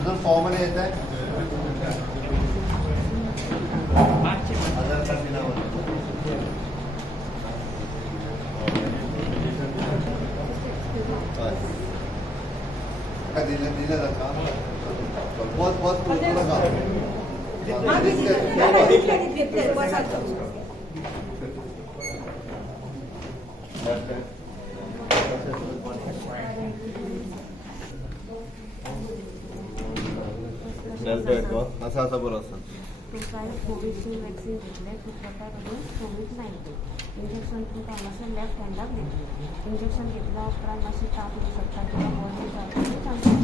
अजून फॉर्म मध्ये येत आहे आधार कार्ड दिल्यावर दिलं का बहुत बहुत पूरा काम असं असं बरं असं कोविशिल्ड वॅक्सीन घेतले टू कोविड-19 इंजेक्शन तुमकां मातशें लेफ्ट हँडाक दितले इंजेक्शन घेतल्या उपरांत मातशें ताप येवं शकता किंवा बॉडी जावपाचे चान्सीस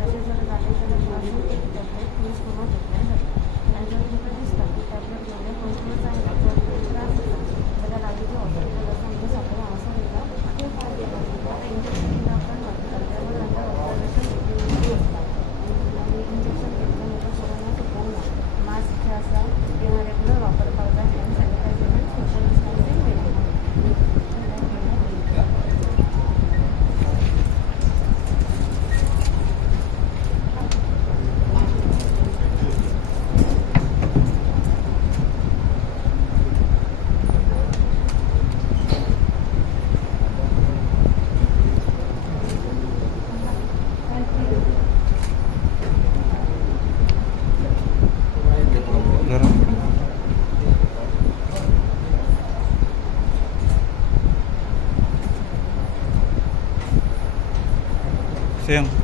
तशें जर जालें जाल्यार मातशें एक टॅबलेट यूज करून घेतल्यार जाता आनी जर तुमकां दिसता की टॅबलेट घेवलें कंट्रोल जायना जर तुमकां त्रास जाता जाल्यार लागींचें हॉस्पिटल आसा आमच्या सांगता हांगासर येता खूब फायदे आतां इंजेक्शन दिल्या उपरांत हॉस्पिटल अंडर ऑब्जर्वेशन आसता आनी इंजेक्शन घेतलें म्हणटा कोरोना सोंपोंक ना मास्क जे आसा किंवा रेग्युलर वापरपाक जाय हँड सॅनिटायझर आनी सोशल डिस्टन्सींग मेंटेन सेम